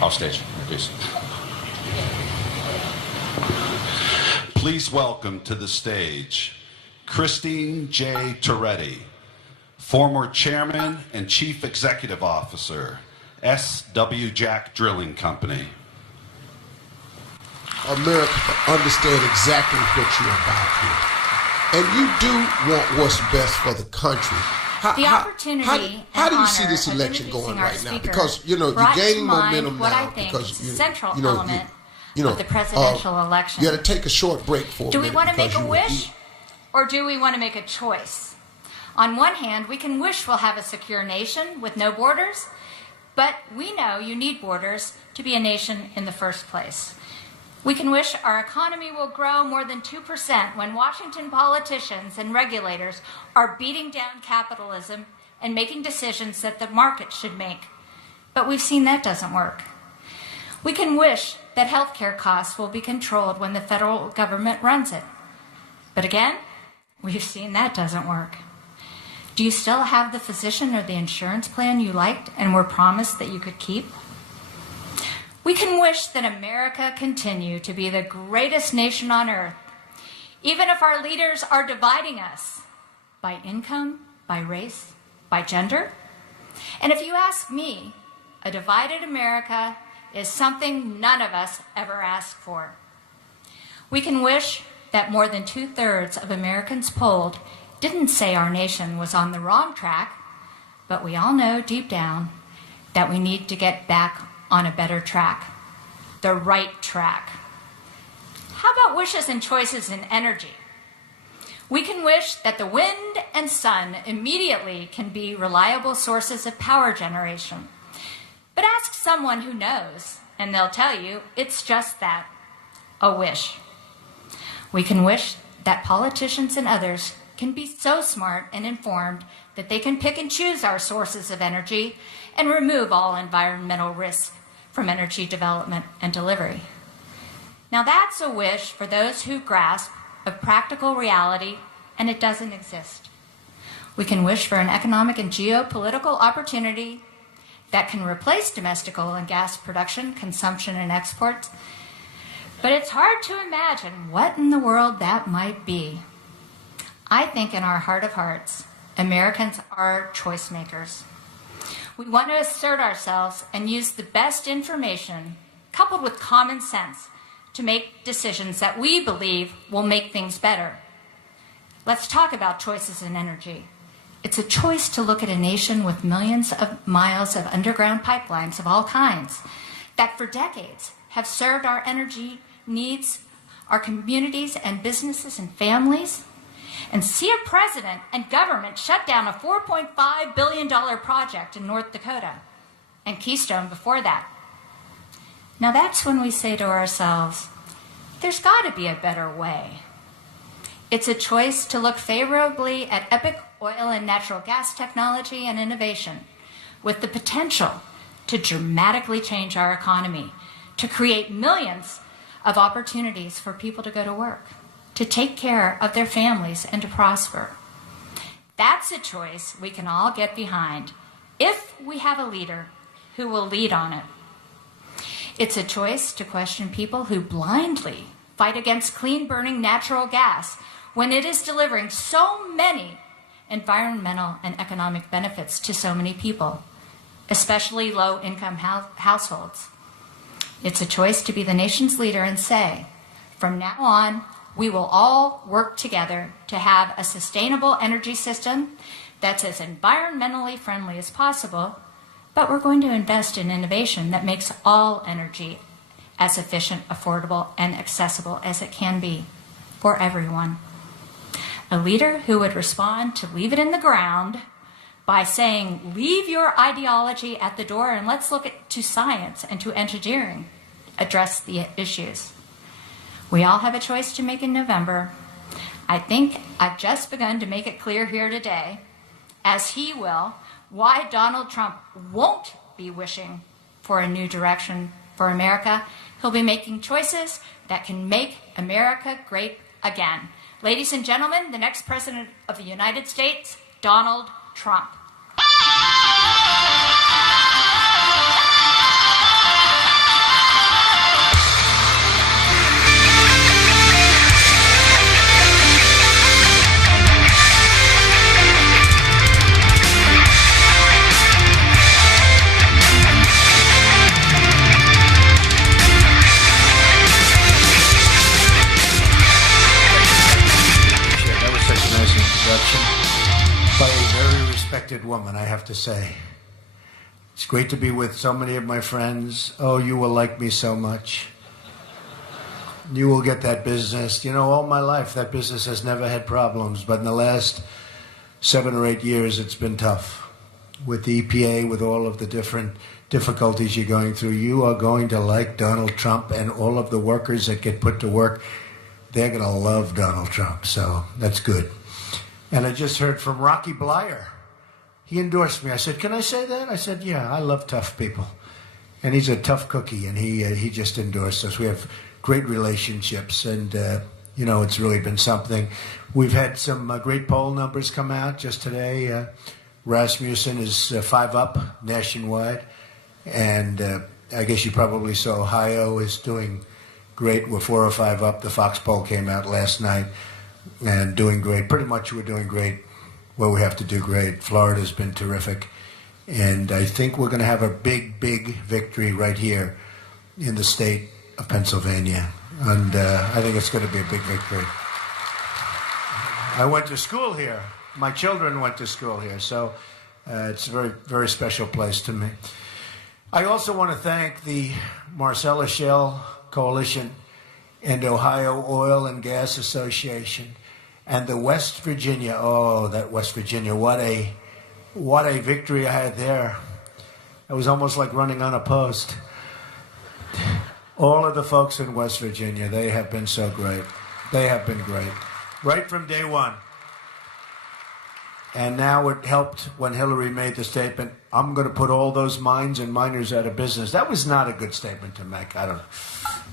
Off stage, please. Please welcome to the stage Christine J. Toretti, former chairman and chief executive officer, S.W. Jack Drilling Company. America understand exactly what you're about here. And you do want what's best for the country. How do you see this election going right now? Because, you're gaining momentum now because, of the presidential election. You got to take a short break for a minute. Do we want to make a wish or do we want to make a choice? On one hand, we can wish we'll have a secure nation with no borders, but we know you need borders to be a nation in the first place. We can wish our economy will grow more than 2% when Washington politicians and regulators are beating down capitalism and making decisions that the market should make. But we've seen that doesn't work. We can wish that healthcare costs will be controlled when the federal government runs it. But again, we've seen that doesn't work. Do you still have the physician or the insurance plan you liked and were promised that you could keep? We can wish that America continue to be the greatest nation on earth, even if our leaders are dividing us by income, by race, by gender. And if you ask me, a divided America is something none of us ever asked for. We can wish that more than 2/3 of Americans polled didn't say our nation was on the wrong track, but we all know deep down that we need to get back on a better track, the right track. How about wishes and choices in energy? We can wish that the wind and sun immediately can be reliable sources of power generation. But ask someone who knows, and they'll tell you it's just that, a wish. We can wish that politicians and others can be so smart and informed that they can pick and choose our sources of energy and remove all environmental risks from energy development and delivery. Now that's a wish for those who grasp a practical reality, and it doesn't exist. We can wish for an economic and geopolitical opportunity that can replace domestic oil and gas production, consumption, and exports, but it's hard to imagine what in the world that might be. I think in our heart of hearts, Americans are choice makers. We want to assert ourselves and use the best information, coupled with common sense, to make decisions that we believe will make things better. Let's talk about choices in energy. It's a choice to look at a nation with millions of miles of underground pipelines of all kinds that for decades have served our energy needs, our communities and businesses and families, and see a president and government shut down a $4.5 billion project in North Dakota, and Keystone before that. Now that's when we say to ourselves, there's got to be a better way. It's a choice to look favorably at epic oil and natural gas technology and innovation with the potential to dramatically change our economy, to create millions of opportunities for people to go to work, to take care of their families and to prosper. That's a choice we can all get behind if we have a leader who will lead on it. It's a choice to question people who blindly fight against clean-burning natural gas when it is delivering so many environmental and economic benefits to so many people, especially low-income households. It's a choice to be the nation's leader and say, from now on, we will all work together to have a sustainable energy system that's as environmentally friendly as possible, but we're going to invest in innovation that makes all energy as efficient, affordable, and accessible as it can be for everyone. A leader who would respond to leave it in the ground by saying, leave your ideology at the door and let's look to science and to engineering, address the issues. We all have a choice to make in November. I think I've just begun to make it clear here today, as he will, why Donald Trump won't be wishing for a new direction for America. He'll be making choices that can make America great again. Ladies and gentlemen, the next President of the United States, Donald Trump. introduction by a very respected woman, I have to say. It's great to be with so many of my friends. Oh, you will like me so much. You will get that business. You know, all my life, that business has never had problems, but in the last 7 or 8 years, it's been tough. With the EPA, with all of the different difficulties you're going through, you are going to like Donald Trump, and all of the workers that get put to work, they're going to love Donald Trump, so that's good. And I just heard from Rocky Blyer. He endorsed me. I said, can I say that? I said, yeah, I love tough people. And he's a tough cookie, and he just endorsed us. We have great relationships, and, you know, it's really been something. We've had some great poll numbers come out just today. Rasmussen is 5 up nationwide, and I guess you probably saw Ohio is doing great. We're 4 or 5 up. The Fox poll came out last night, and doing great. Pretty much we're doing great where we have to do great. Florida's been terrific, and I think we're going to have a big, big victory right here in the state of Pennsylvania, and I think it's going to be a big victory. I went to school here. My children went to school here, so it's a very, very special place to me. I also want to thank the Marcellus Shale Coalition and Ohio Oil and Gas Association and the West Virginia. Oh, that West Virginia! What a victory I had there. It was almost like running on a post. All of the folks in West Virginia, they have been so great. They have been great, right from day one. And now it helped when Hillary made the statement, I'm going to put all those mines and miners out of business. That was not a good statement to make. I don't know.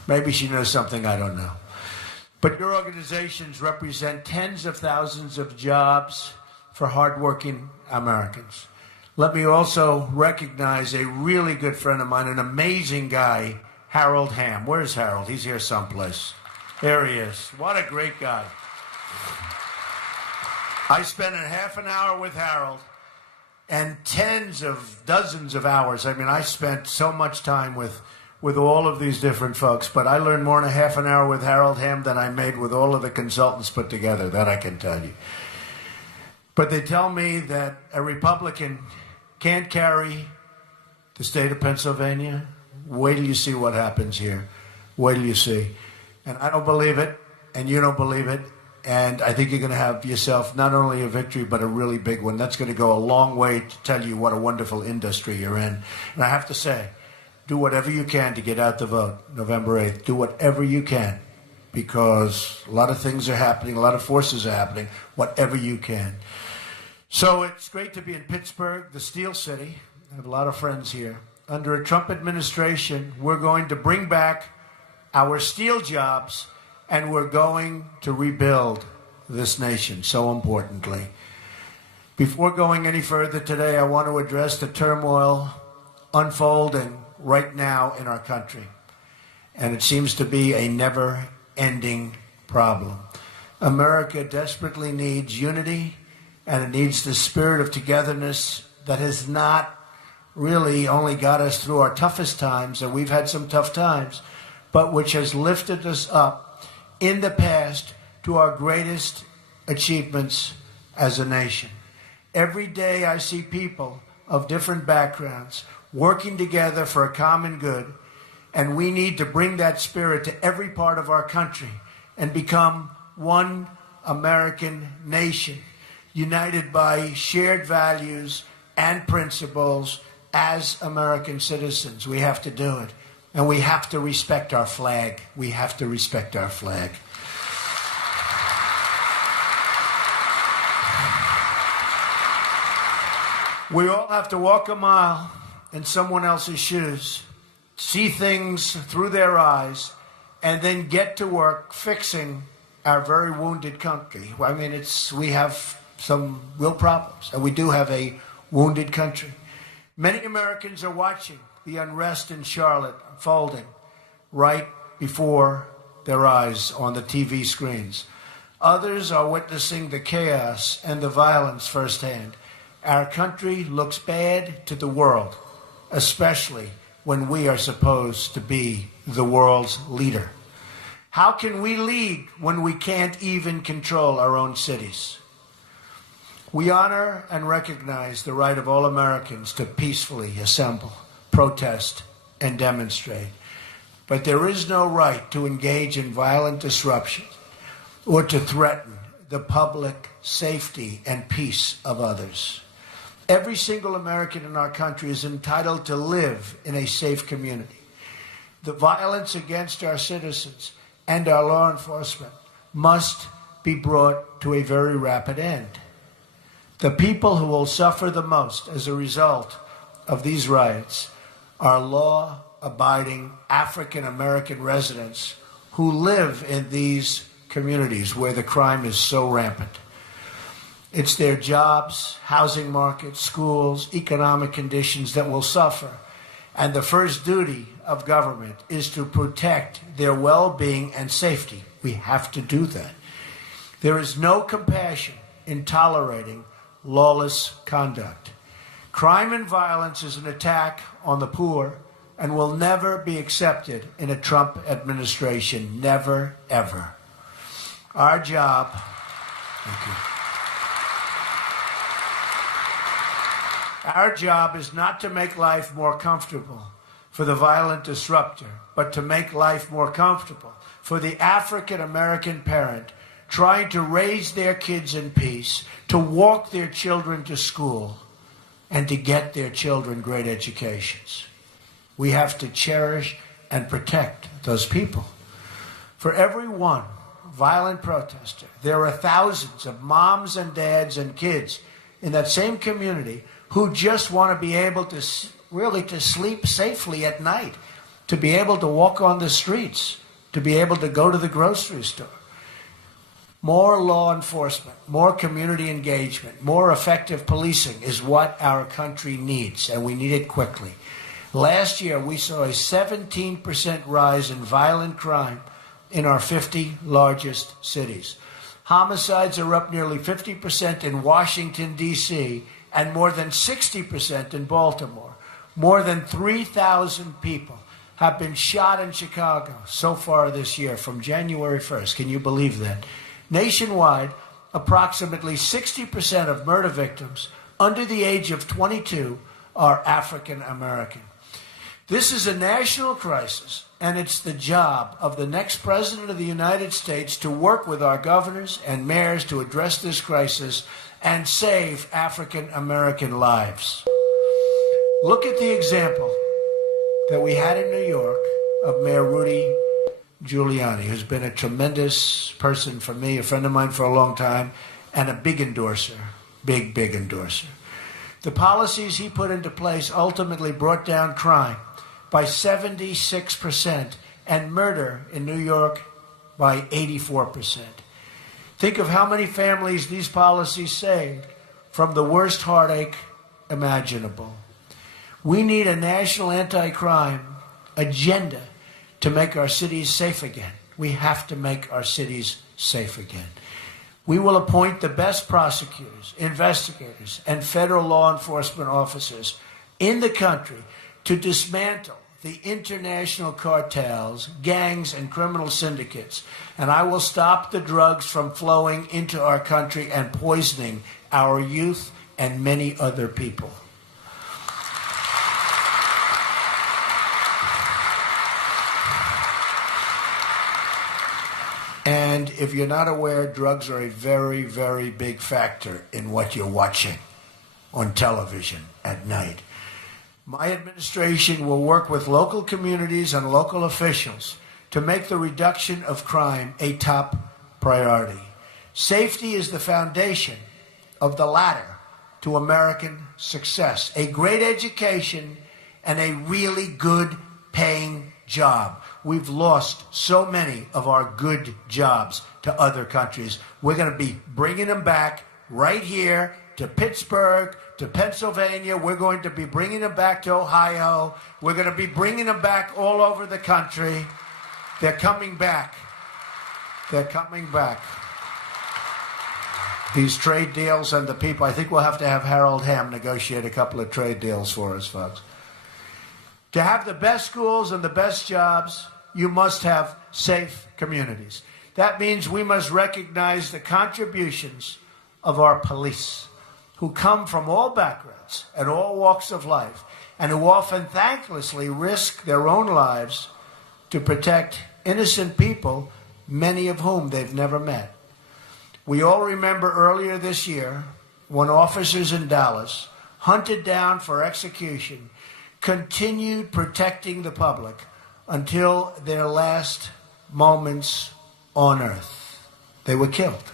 Maybe she knows something I don't know. But your organizations represent tens of thousands of jobs for hardworking Americans. Let me also recognize a really good friend of mine, an amazing guy, Harold Hamm. Where's Harold? He's here someplace. There he is. What a great guy. I spent a half an hour with Harold and dozens of hours. I mean, I spent so much time with all of these different folks, but I learned more in a half an hour with Harold Hamm than I made with all of the consultants put together. That I can tell you. But they tell me that a Republican can't carry the state of Pennsylvania. Wait till you see what happens here. Wait till you see. And I don't believe it, and you don't believe it. And I think you're going to have yourself not only a victory, but a really big one. That's going to go a long way to tell you what a wonderful industry you're in. And I have to say, do whatever you can to get out the vote, November 8th. Do whatever you can, because a lot of things are happening, a lot of forces are happening, whatever you can. So it's great to be in Pittsburgh, the Steel City. I have a lot of friends here. Under a Trump administration, we're going to bring back our steel jobs, and we're going to rebuild this nation, so importantly. Before going any further today, I want to address the turmoil unfolding right now in our country. And it seems to be a never-ending problem. America desperately needs unity, and it needs the spirit of togetherness that has not really only got us through our toughest times, and we've had some tough times, but which has lifted us up in the past to our greatest achievements as a nation. Every day I see people of different backgrounds working together for a common good, and we need to bring that spirit to every part of our country and become one American nation, united by shared values and principles as American citizens. We have to do it. And we have to respect our flag. We have to respect our flag. We all have to walk a mile in someone else's shoes, see things through their eyes, and then get to work fixing our very wounded country. I mean, we have some real problems, and we do have a wounded country. Many Americans are watching the unrest in Charlotte unfolding right before their eyes on the TV screens. Others are witnessing the chaos and the violence firsthand. Our country looks bad to the world, especially when we are supposed to be the world's leader. How can we lead when we can't even control our own cities? We honor and recognize the right of all Americans to peacefully assemble, protest, and demonstrate. But there is no right to engage in violent disruption or to threaten the public safety and peace of others. Every single American in our country is entitled to live in a safe community. The violence against our citizens and our law enforcement must be brought to a very rapid end. The people who will suffer the most as a result of these riots are law-abiding African-American residents who live in these communities where the crime is so rampant. It's their jobs, housing markets, schools, economic conditions that will suffer. And the first duty of government is to protect their well-being and safety. We have to do that. There is no compassion in tolerating lawless conduct. Crime and violence is an attack on the poor and will never be accepted in a Trump administration. Never, ever. Our job, thank you. Our job is not to make life more comfortable for the violent disruptor, but to make life more comfortable for the African-American parent trying to raise their kids in peace, to walk their children to school, and to get their children great educations. We have to cherish and protect those people. For every one violent protester, there are thousands of moms and dads and kids in that same community who just want to be able to really to sleep safely at night, to be able to walk on the streets, to be able to go to the grocery store. More law enforcement, more community engagement, more effective policing is what our country needs, and we need it quickly. Last year, we saw a 17% rise in violent crime in our 50 largest cities. Homicides are up nearly 50% in Washington, D.C., and more than 60% in Baltimore. More than 3,000 people have been shot in Chicago so far this year from January 1st. Can you believe that? Nationwide, approximately 60% of murder victims under the age of 22 are African American. This is a national crisis, and it's the job of the next president of the United States to work with our governors and mayors to address this crisis and save African American lives. Look at the example that we had in New York of Mayor Rudy Giuliani, who's been a tremendous person for me, a friend of mine for a long time, and a big endorser, big endorser. The policies he put into place ultimately brought down crime by 76% and murder in New York by 84%. Think of how many families these policies saved from the worst heartache imaginable. We need a national anti-crime agenda to make our cities safe again. We have to make our cities safe again. We will appoint the best prosecutors, investigators, and federal law enforcement officers in the country to dismantle the international cartels, gangs, and criminal syndicates. And I will stop the drugs from flowing into our country and poisoning our youth and many other people. And if you're not aware, drugs are a very, very big factor in what you're watching on television at night. My administration will work with local communities and local officials to make the reduction of crime a top priority. Safety is the foundation of the ladder to American success. A great education and a really good paying job. We've lost so many of our good jobs to other countries. We're going to be bringing them back right here to Pittsburgh, to Pennsylvania. We're going to be bringing them back to Ohio. We're going to be bringing them back all over the country. They're coming back. They're coming back. These trade deals and the people, I think we'll have to have Harold Hamm negotiate a couple of trade deals for us, folks. To have the best schools and the best jobs, you must have safe communities. That means we must recognize the contributions of our police, who come from all backgrounds and all walks of life, and who often thanklessly risk their own lives to protect innocent people, many of whom they've never met. We all remember earlier this year when officers in Dallas, hunted down for execution, continued protecting the public until their last moments on earth. They were killed.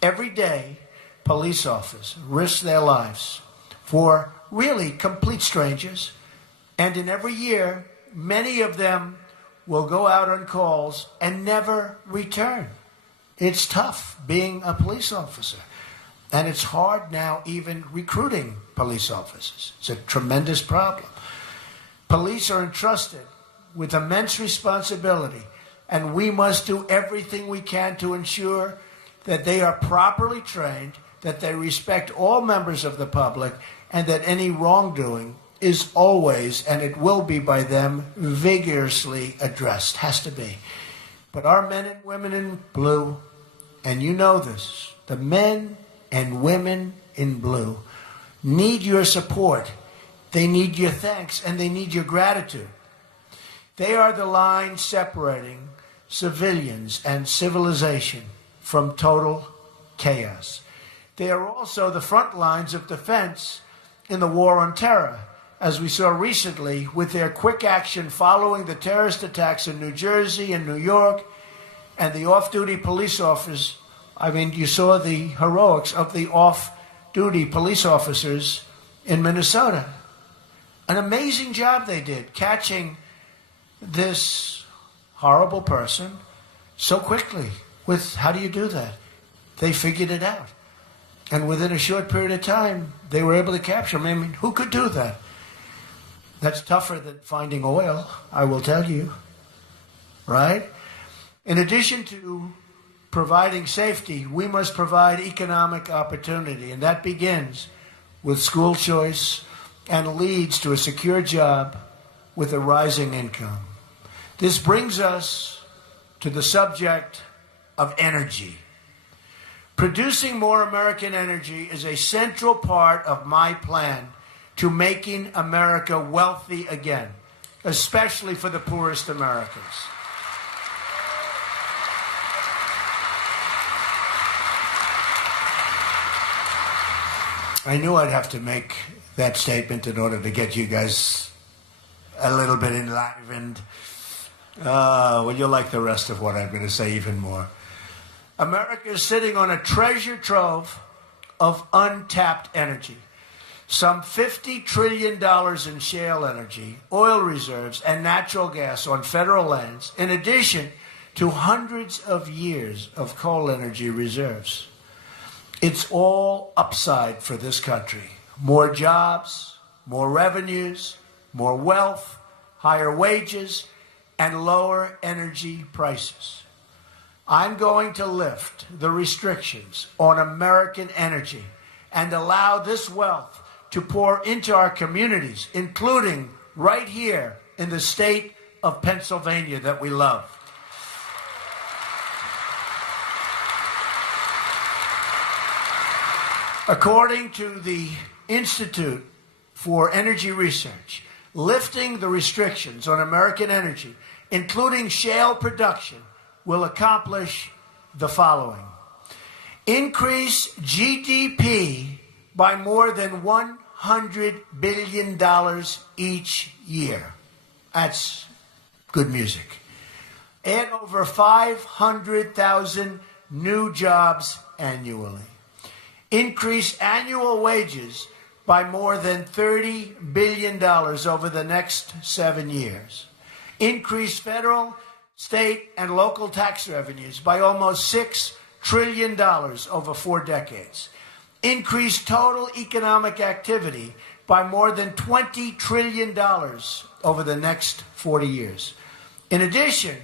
Every day, police officers risk their lives for really complete strangers, and in every year, many of them will go out on calls and never return. It's tough being a police officer, and it's hard now even recruiting police officers. It's a tremendous problem. Police are entrusted with immense responsibility, and we must do everything we can to ensure that they are properly trained, that they respect all members of the public, and that any wrongdoing is always, and it will be by them, vigorously addressed. Has to be. But our men and women in blue, and you know this, the men and women in blue need your support. They need your thanks, and they need your gratitude. They are the line separating civilians and civilization from total chaos. They are also the front lines of defense in the war on terror, as we saw recently with their quick action following the terrorist attacks in New Jersey and New York, and the off-duty police officers. I mean, you saw the heroics of the off-duty police officers in Minnesota. An amazing job they did, catching this horrible person so quickly. How do you do that? They figured it out. And within a short period of time, they were able to capture him. I mean, who could do that? That's tougher than finding oil, I will tell you. Right? In addition to providing safety, we must provide economic opportunity. And that begins with school choice and leads to a secure job with a rising income. This brings us to the subject of energy. Producing more American energy is a central part of my plan to making America wealthy again, especially for the poorest Americans. I knew I'd have to make that statement in order to get you guys a little bit enlivened. Well, you'll like the rest of what I'm going to say even more. America is sitting on a treasure trove of untapped energy. Some $50 trillion in shale energy, oil reserves, and natural gas on federal lands, in addition to hundreds of years of coal energy reserves. It's all upside for this country. More jobs, more revenues, more wealth, higher wages, and lower energy prices. I'm going to lift the restrictions on American energy and allow this wealth to pour into our communities, including right here in the state of Pennsylvania that we love. According to the Institute for Energy Research, lifting the restrictions on American energy, including shale production, will accomplish the following. Increase GDP by more than $100 billion each year. That's good music. Add over 500,000 new jobs annually. Increase annual wages by more than $30 billion over the next 7 years. Increase federal, state, and local tax revenues by almost $6 trillion over 4 decades. Increase total economic activity by more than $20 trillion over the next 40 years. In addition,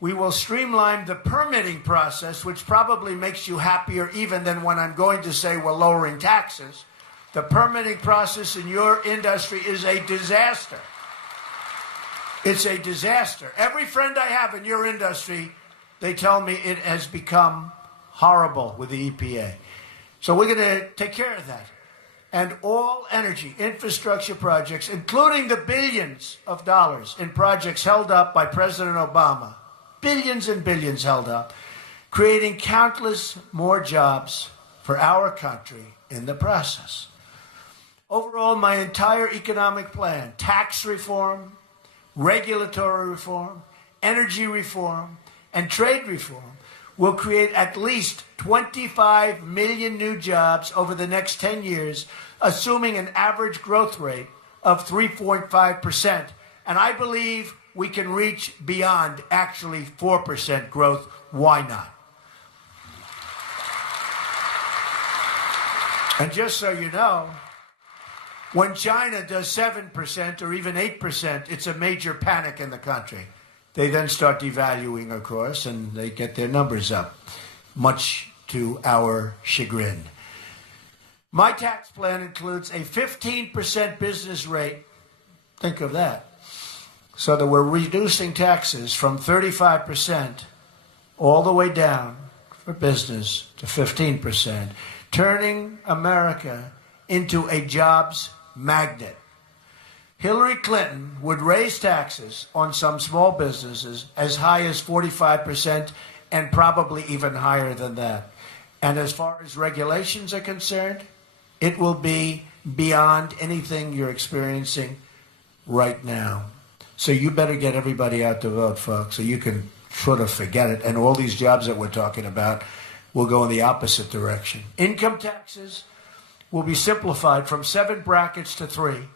we will streamline the permitting process, which probably makes you happier even than when I'm going to say we're lowering taxes. The permitting process in your industry is a disaster. It's a disaster. Every friend I have in your industry, they tell me it has become horrible with the EPA. So we're going to take care of that. And all energy infrastructure projects, including the billions of dollars in projects held up by President Obama, billions and billions held up, creating countless more jobs for our country in the process. Overall, my entire economic plan, tax reform, regulatory reform, energy reform, and trade reform, will create at least 25 million new jobs over the next 10 years, assuming an average growth rate of 3.5%. And I believe we can reach beyond actually 4% growth. Why not? And just so you know, when China does 7% or even 8%, it's a major panic in the country. They then start devaluing, of course, and they get their numbers up, much to our chagrin. My tax plan includes a 15% business rate. Think of that. So that we're reducing taxes from 35% all the way down for business to 15%, turning America into a jobs magnet. Hillary Clinton would raise taxes on some small businesses as high as 45% and probably even higher than that. And as far as regulations are concerned, it will be beyond anything you're experiencing right now. So you better get everybody out to vote, folks, so you can sort of forget it. And all these jobs that we're talking about will go in the opposite direction. Income taxes will be simplified from 7 brackets to 3.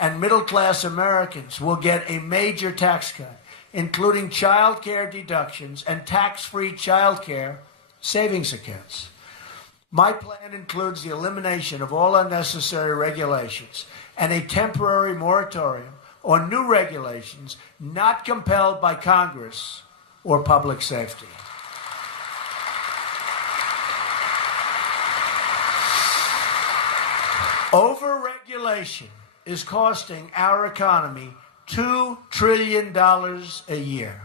And middle-class Americans will get a major tax cut, including child care deductions and tax-free child care savings accounts. My plan includes the elimination of all unnecessary regulations and a temporary moratorium on new regulations not compelled by Congress or public safety. Overregulation is costing our economy $2 trillion a year.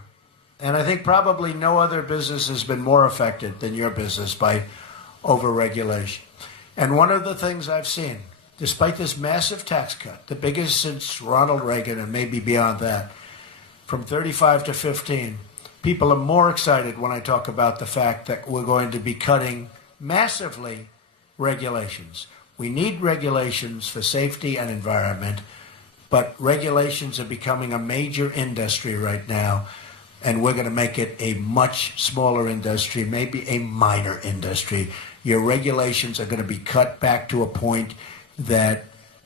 And I think probably no other business has been more affected than your business by overregulation. And one of the things I've seen, despite this massive tax cut, the biggest since Ronald Reagan and maybe beyond that, from 35 to 15, people are more excited when I talk about the fact that we're going to be cutting massively regulations. We need regulations for safety and environment, but regulations are becoming a major industry right now, and we're going to make it a much smaller industry, maybe a minor industry. Your regulations are going to be cut back to a point that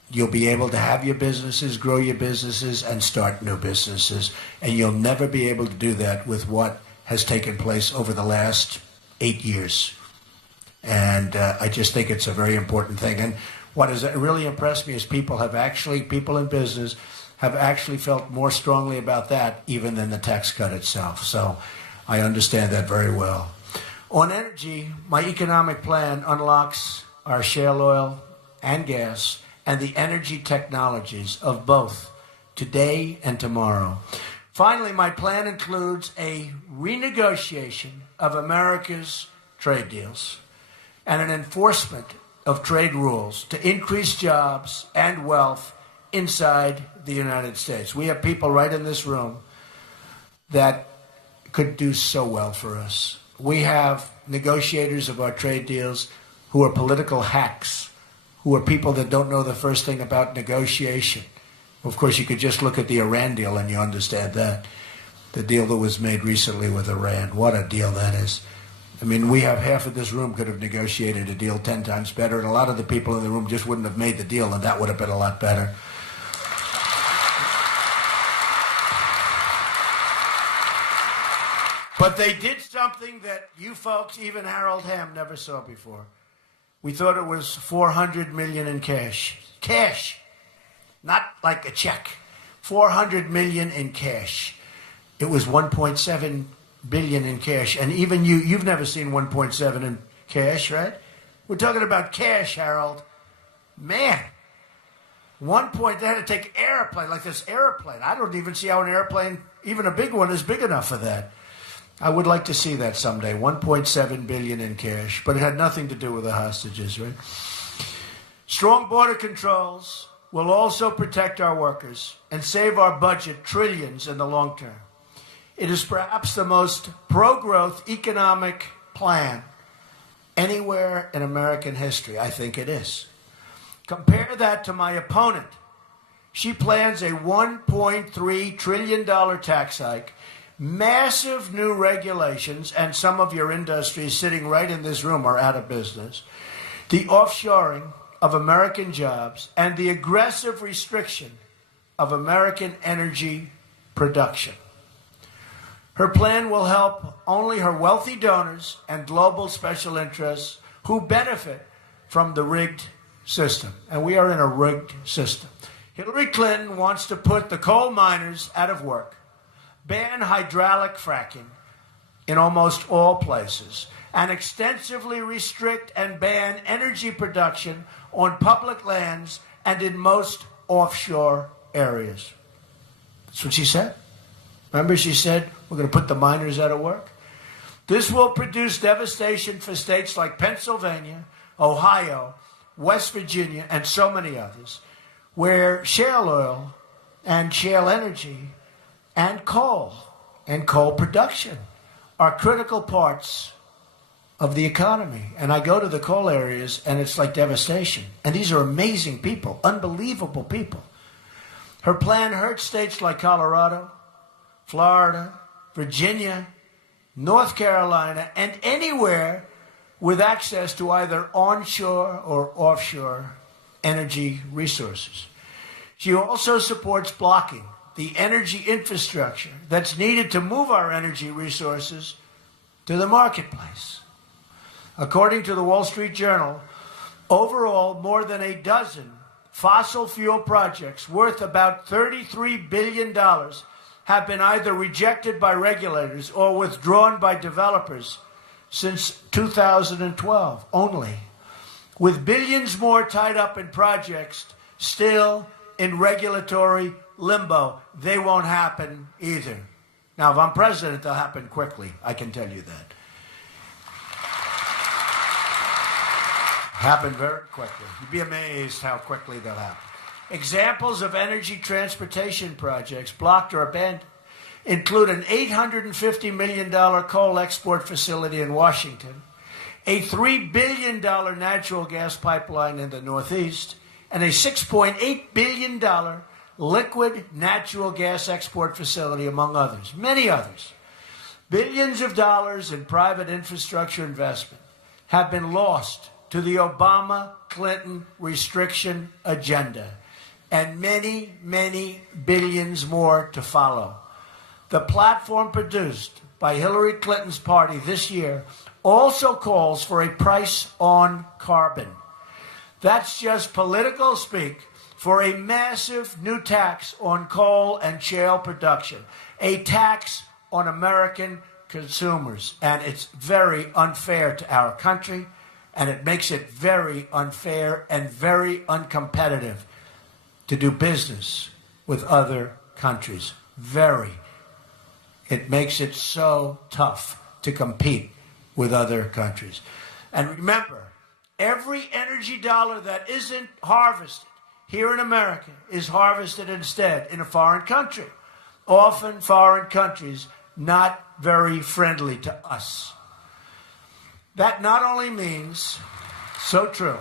you'll be able to have your businesses, grow your businesses, and start new businesses. And you'll never be able to do that with what has taken place over the last 8 years. And I just think it's a very important thing. And what has really impressed me is people in business have actually felt more strongly about that even than the tax cut itself. So I understand that very well. On energy, my economic plan unlocks our shale oil and gas and the energy technologies of both today and tomorrow. Finally, my plan includes a renegotiation of America's trade deals and an enforcement of trade rules to increase jobs and wealth inside the United States. We have people right in this room that could do so well for us. We have negotiators of our trade deals who are political hacks, who are people that don't know the first thing about negotiation. Of course, you could just look at the Iran deal and you understand that. The deal that was made recently with Iran. What a deal that is. I mean, we have half of this room could have negotiated a deal 10 times better, and a lot of the people in the room just wouldn't have made the deal, and that would have been a lot better. But they did something that you folks, even Harold Hamm, never saw before. We thought it was $400 million in cash. Cash. Not like a check. $400 million in cash. It was $1.7 billion in cash. And even you've never seen 1.7 in cash, right? We're talking about cash, Harold. Man. They had to take airplane, like this airplane. I don't even see how an airplane, even a big one, is big enough for that. I would like to see that someday, $1.7 billion in cash, but it had nothing to do with the hostages, right? Strong border controls will also protect our workers and save our budget trillions in the long term. It is perhaps the most pro-growth economic plan anywhere in American history. I think it is. Compare that to my opponent. She plans a $1.3 trillion tax hike, massive new regulations, and some of your industries sitting right in this room are out of business, the offshoring of American jobs, and the aggressive restriction of American energy production. Her plan will help only her wealthy donors and global special interests who benefit from the rigged system. And we are in a rigged system. Hillary Clinton wants to put the coal miners out of work, ban hydraulic fracking in almost all places, and extensively restrict and ban energy production on public lands and in most offshore areas. That's what she said. Remember, she said, we're going to put the miners out of work? This will produce devastation for states like Pennsylvania, Ohio, West Virginia, and so many others, where shale oil and shale energy and coal production are critical parts of the economy. And I go to the coal areas, and it's like devastation. And these are amazing people, unbelievable people. Her plan hurts states like Colorado, Florida, Virginia, North Carolina, and anywhere with access to either onshore or offshore energy resources. She also supports blocking the energy infrastructure that's needed to move our energy resources to the marketplace. According to the Wall Street Journal, overall, more than a dozen fossil fuel projects worth about $33 billion have been either rejected by regulators or withdrawn by developers since 2012 only, with billions more tied up in projects still in regulatory limbo. They won't happen either. Now, if I'm president, they'll happen quickly. I can tell you that. Happen very quickly. You'd be amazed how quickly they'll happen. Examples of energy transportation projects blocked or abandoned include an $850 million coal export facility in Washington, a $3 billion natural gas pipeline in the Northeast, and a $6.8 billion liquid natural gas export facility, among others, many others. Billions of dollars in private infrastructure investment have been lost to the Obama-Clinton restriction agenda, and many, many billions more to follow. The platform produced by Hillary Clinton's party this year also calls for a price on carbon. That's just political speak for a massive new tax on coal and shale production, a tax on American consumers. And it's very unfair to our country, and it makes it very unfair and very uncompetitive to do business with other countries. Very. It makes it so tough to compete with other countries. And remember, every energy dollar that isn't harvested here in America is harvested instead in a foreign country. Often foreign countries not very friendly to us. That not only means, so true,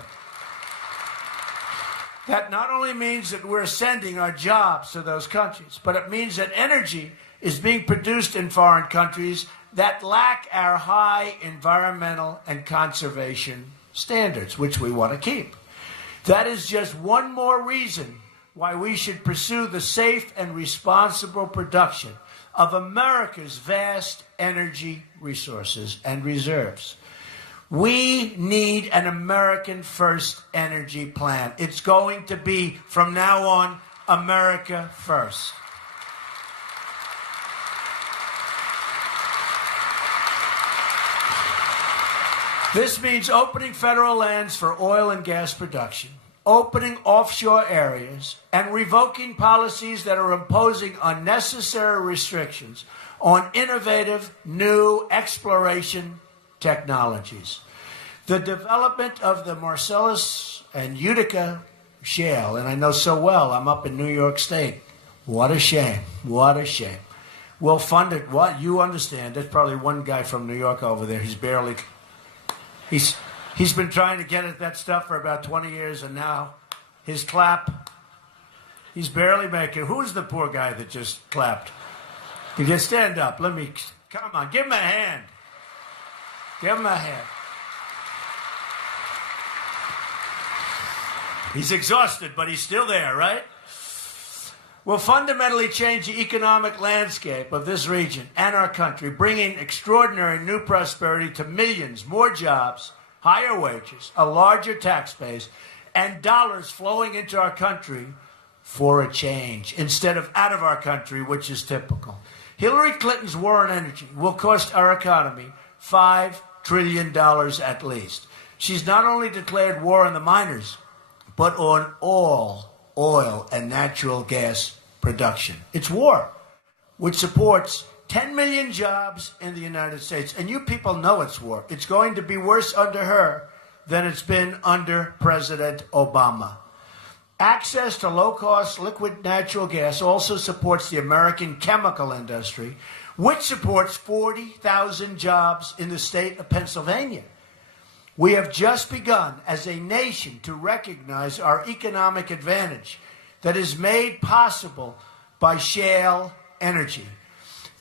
that not only means that we're sending our jobs to those countries, but it means that energy is being produced in foreign countries that lack our high environmental and conservation standards, which we want to keep. That is just one more reason why we should pursue the safe and responsible production of America's vast energy resources and reserves. We need an American first energy plan. It's going to be, from now on, America first. This means opening federal lands for oil and gas production, opening offshore areas, and revoking policies that are imposing unnecessary restrictions on innovative new exploration technologies. The development of the Marcellus and Utica shale, and I know so well, I'm up in New York State. What a shame. What a shame. We'll fund it. What? You understand. There's probably one guy from New York over there. He's been trying to get at that stuff for about 20 years, and now his clap, he's barely making it. Who's the poor guy that just clapped? You just stand up. Come on, give him a hand. Give him a hand. He's exhausted, but he's still there, right? Will fundamentally change the economic landscape of this region and our country, bringing extraordinary new prosperity to millions, more jobs, higher wages, a larger tax base, and dollars flowing into our country for a change instead of out of our country, which is typical. Hillary Clinton's war on energy will cost our economy $5 trillion at least. She's not only declared war on the miners, but on all oil and natural gas production. It's war, which supports 10 million jobs in the United States. And you people know it's war. It's going to be worse under her than it's been under President Obama. Access to low-cost liquid natural gas also supports the American chemical industry, which supports 40,000 jobs in the state of Pennsylvania. We have just begun as a nation to recognize our economic advantage that is made possible by shale energy.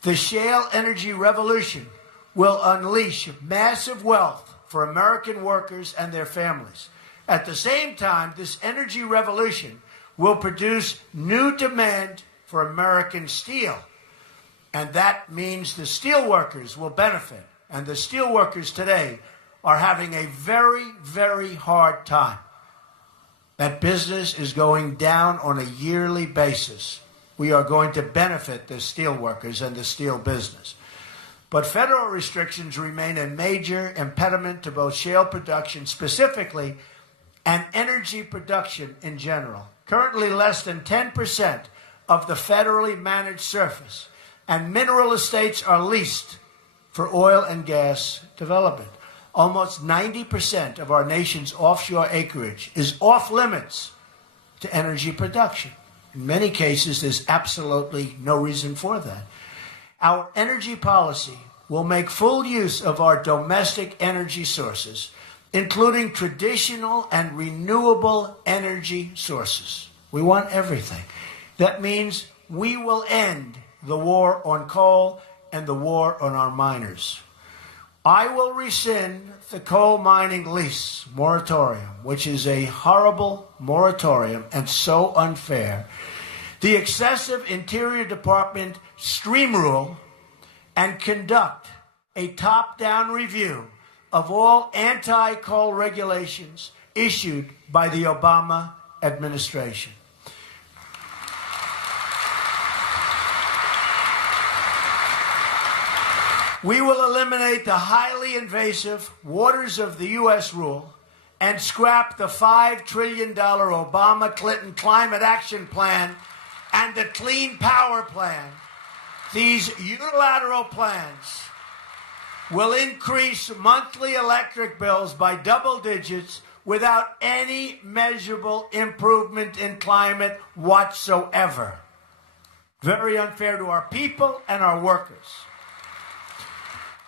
The shale energy revolution will unleash massive wealth for American workers and their families. At the same time, this energy revolution will produce new demand for American steel. And that means the steel workers will benefit. And the steel workers today are having a very, very hard time. That business is going down on a yearly basis. We are going to benefit the steel workers and the steel business. But federal restrictions remain a major impediment to both shale production specifically and energy production in general. Currently, less than 10% of the federally managed surface and mineral estates are leased for oil and gas development. Almost 90% of our nation's offshore acreage is off limits to energy production. In many cases, there's absolutely no reason for that. Our energy policy will make full use of our domestic energy sources, including traditional and renewable energy sources. We want everything. That means we will end the war on coal and the war on our miners. I will rescind the coal mining lease moratorium, which is a horrible moratorium and so unfair, the excessive Interior Department stream rule, and conduct a top-down review of all anti-coal regulations issued by the Obama administration. We will eliminate the highly invasive Waters of the U.S. rule and scrap the $5 trillion Obama-Clinton Climate Action Plan and the Clean Power Plan. These unilateral plans will increase monthly electric bills by double digits without any measurable improvement in climate whatsoever. Very unfair to our people and our workers.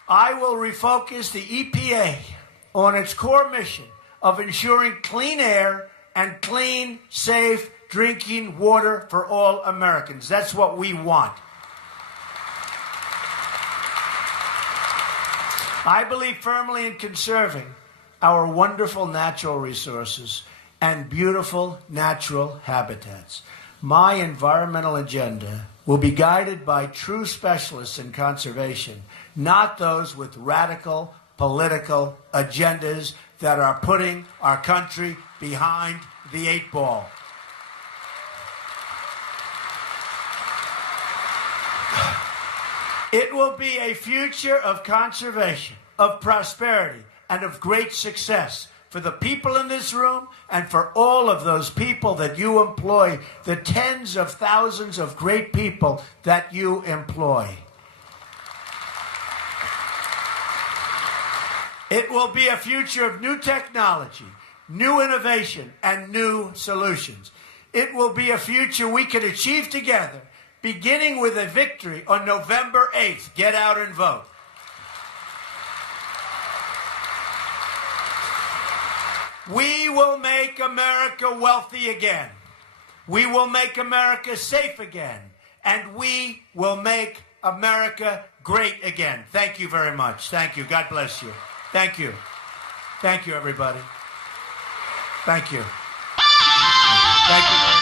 I will refocus the EPA on its core mission of ensuring clean air and clean, safe drinking water for all Americans. That's what we want. I believe firmly in conserving our wonderful natural resources and beautiful natural habitats. My environmental agenda will be guided by true specialists in conservation, not those with radical political agendas that are putting our country behind the 8 ball. It will be a future of conservation, of prosperity, and of great success for the people in this room and for all of those people that you employ, the tens of thousands of great people that you employ. It will be a future of new technology, new innovation, and new solutions. It will be a future we can achieve together, beginning with a victory on November 8th. Get out and vote. We will make America wealthy again. We will make America safe again. And we will make America great again. Thank you very much. Thank you. God bless you. Thank you. Thank you, everybody. Thank you. Thank you.